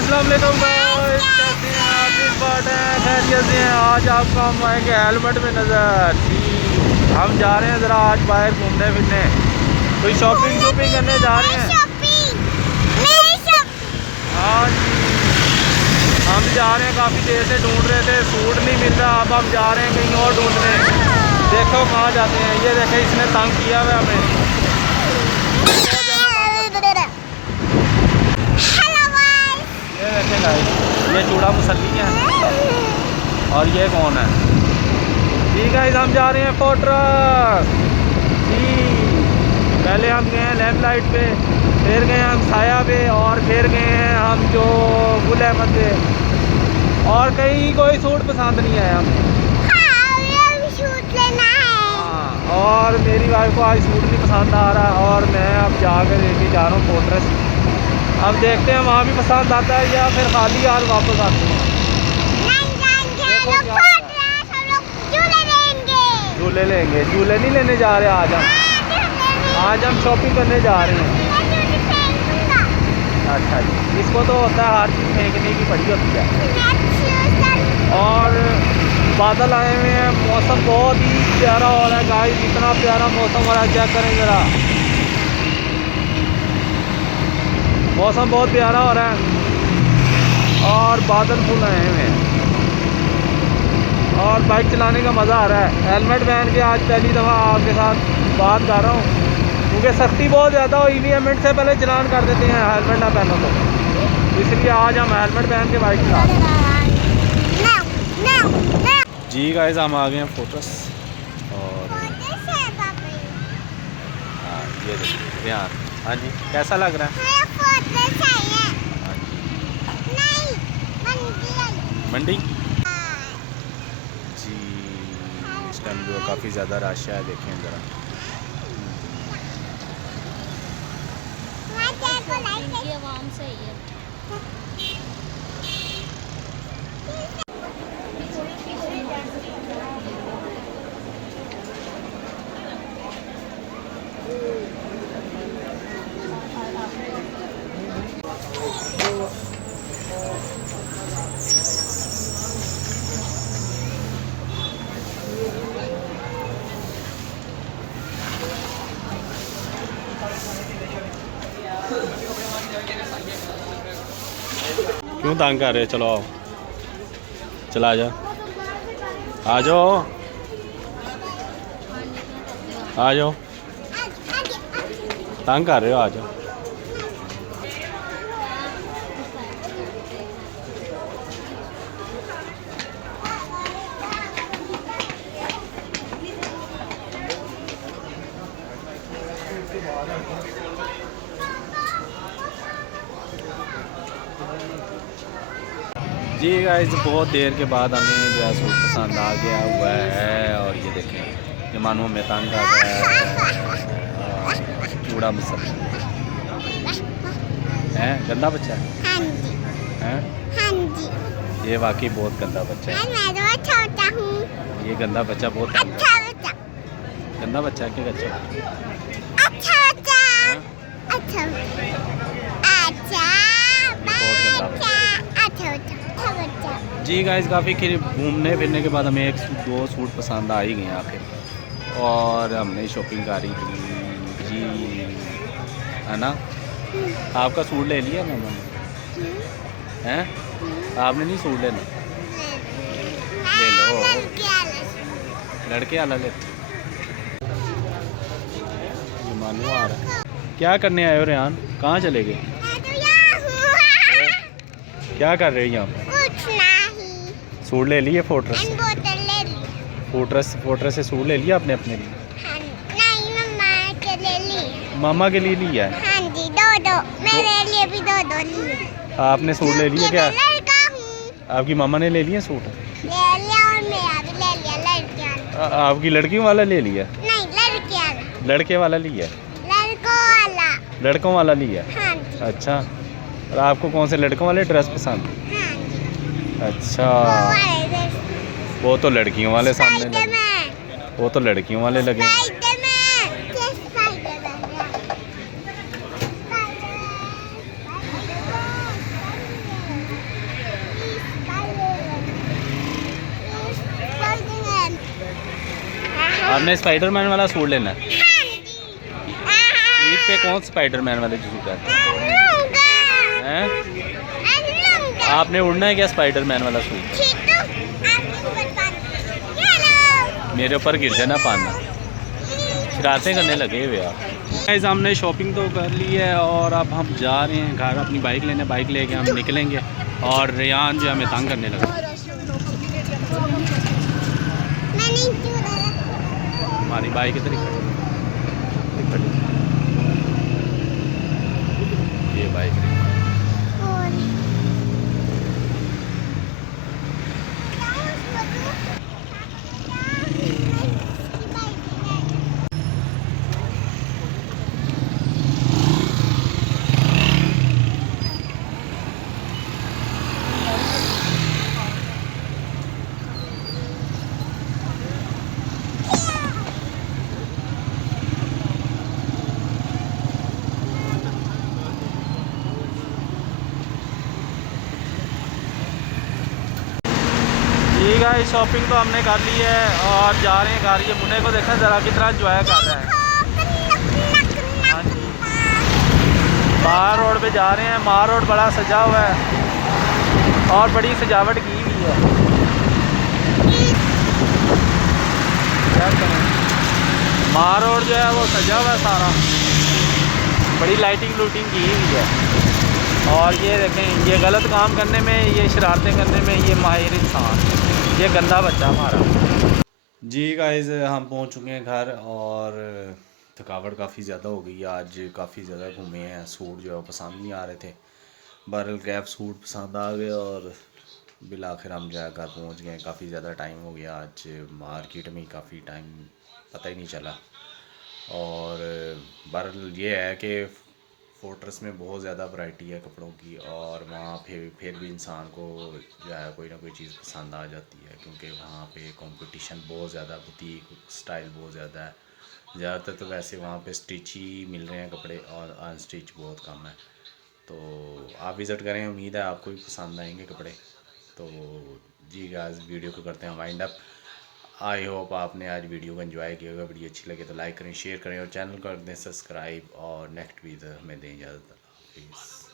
अस्सलाम वालेकुम गाइस, कैसे हैं आप? इस बात है खैरियत से हैं। आज आपको हम आएंगे हेलमेट में नज़र जी। हम जा रहे हैं ज़रा आज बाहर घूमने फिरने, कोई शॉपिंग करने जा रहे हैं। हाँ जी, हम जा रहे हैं। काफ़ी देर से ढूंढ रहे थे, सूट नहीं मिल रहा। अब हम जा रहे हैं कहीं और ढूंढने। देखो कहाँ जाते हैं। ये देखे, इसने तंग किया हुआ हमें। ये देखे गाइस, ये चूड़ा मुसल्ली है और ये कौन है जी। गाइस हम जा रहे हैं फोर्ट्रेस जी। पहले हम गए हैं लेफ्ट लाइट पे, फिर गए हम साया पे, और फिर गए हैं हम जो गुल अहमद पे। और कहीं कोई सूट पसंद नहीं आया हमें। सूट लेना है। हाँ, और मेरी वाइफ को आज सूट नहीं पसंद आ रहा, और मैं अब जाकर लेके जा रहा हूँ फोर्ट्रेस। अब देखते हैं वहाँ भी पसंद आता है या फिर खाली यार वापस आते हैं। झूले लेंगे। झूले नहीं लेने जा रहे आज हम। आज हम शॉपिंग करने जा रहे हैं। अच्छा जी, इसको तो होता है हर चीज़ फेंकने की पड़ी होती है। और बादल आए हुए हैं, मौसम बहुत ही प्यारा हो रहा है गाइस। इतना प्यारा मौसम हो रहा है, चेक करें ज़रा। मौसम बहुत प्यारा हो रहा है और बादल फुल आए हुए हैं, और बाइक चलाने का मज़ा आ रहा है। हेलमेट पहन के आज पहली दफ़ा आपके साथ बात कर रहा हूँ, क्योंकि सख्ती बहुत ज़्यादा हुई हुई है। मिनट से पहले चलान कर देते हैं हेलमेट ना पहनो तो, इसलिए आज हम हेलमेट पहन के बाइक चला रहे हैं जी। गाइस हम आ गए हैं फोर्ट्रेस, और हाँ ये देखिए ध्यान। हाँ जी, कैसा लग रहा है? मंडी जी। इस टाइम जो काफ़ी ज़्यादा रश है, देखें ज़रा। आवाम सही है। क्यों तंग कर रहे हो? चलो आओ, चला जा, आ जाओ, आ जाओ। तंग कर रहे हो, आ जाओ। जी गाइस, बहुत देर के बाद हमें जो है सूट पसंद आ गया हुआ है, और ये देखें, ये मानो में तंग आ गया है। चूड़ा मसला है, गंदा बच्चा है। हाँ जी। ये वाकई बहुत गंदा बच्चा है। मैं तो छोटा हूँ। ये गंदा बच्चा बहुत अच्छा बच्चा। गंदा बच्चा है। क्या बच्चा? अच्छा बच्चा। अच्छा जी गाइस, काफ़ी घूमने फिरने के बाद हमें एक दो सूट पसंद आ ही गए आखिर, और हमने शॉपिंग करी जी, है ना। आपका सूट ले लिया ना मैंने? हैं? आपने नहीं सूट लेना? ले लो, लड़के वाला ले। मानू आ रहा है। क्या करने आए हो रेहान? कहाँ चले गए? क्या कर रहे हो यहाँ पर? सूट ले लिए फोर्ट्रेस से? फोर्ट्रेस से सूट ले लिया आपने अपने लिए? नहीं, मम्मा के लिए लिए। मामा के लिए लिया है? हाँ जी, दो मेरे लिए भी दो लिए। आपने सूट ले लिया क्या? लड़का हूँ। आपकी मामा ने ले लिया सूट? ले लिया, और मेरा भी ले लिया। लड़के वाला आपकी लड़कियों वाला ले लिया? नहीं, लड़के वाला। लड़के वाला लिया? लड़कों वाला। लड़कों वाला लिया? हाँ जी। अच्छा, और आपको कौन से लड़कों वाले ड्रेस पसंद? हाँ जी। अच्छा, वो तो लड़कियों वाले सामने लगे। वो तो लड़कियों वाले लगे। हमने स्पाइडरमैन वाला सूट लेना है। हाँ जी। ईद पे कौन स्पाइडरमैन वाले सूट है? हैं? आपने उड़ना है क्या स्पाइडरमैन वाला सूट? मेरे ऊपर गिर जाना पानी, शरारतें करने लगे हुए आप। गाइस हमने शॉपिंग तो कर ली है और अब हम जा रहे हैं घर अपनी बाइक लेने। बाइक लेके हम निकलेंगे और रेयान जो हमें तंग करने लगा। हमारी बाइक इधर ही खड़ी, ये बाइक ठीक है। शॉपिंग तो हमने कर ली है और जा रहे हैं घर। ये मुन्ने को देखें ज़रा कितना इंजॉय कर रहा है। हाँ जी, मार रोड पे जा रहे हैं। मार रोड बड़ा सजा हुआ है और बड़ी सजावट की हुई है। क्या करें, मार रोड जो है वो सजा हुआ है सारा, बड़ी लाइटिंग लूटिंग की हुई है। और ये देखें, ये गलत काम करने में, ये शरारतें करने में ये माहिर इंसान, ये गंदा बच्चा हमारा। जी गाइस हम पहुंच चुके हैं घर और थकावट काफ़ी ज़्यादा हो गई। आज काफ़ी ज़्यादा घूमे हैं। सूट जो है पसंद नहीं आ रहे थे, बहरल कैप सूट पसंद आ गए और बिल आखिर हम जो है घर पहुँच गए। काफ़ी ज़्यादा टाइम हो गया आज, मार्केट में काफ़ी टाइम पता ही नहीं चला। और बहरल ये है कि फोर्ट्रेस में बहुत ज़्यादा वैरायटी है कपड़ों की और वहाँ फिर भी इंसान को जो है कोई ना कोई चीज़ पसंद आ जाती है, क्योंकि वहाँ पे कंपटीशन बहुत ज़्यादा, बुटीक स्टाइल बहुत ज़्यादा है। ज़्यादातर तो वैसे वहाँ पे स्टिच ही मिल रहे हैं कपड़े और अनस्टिच बहुत कम है। तो आप विज़िट करें, उम्मीद है आपको भी पसंद आएंगे कपड़े। तो जी गाइस वीडियो को करते हैं वाइंड अप। आई होप आपने आज वीडियो को एंजॉय किया होगा। वीडियो अच्छी लगे तो लाइक करें, शेयर करें और चैनल कर दें सब्सक्राइब और नेक्स्ट वीडियो हमें दें इजाज़त। प्लीज़।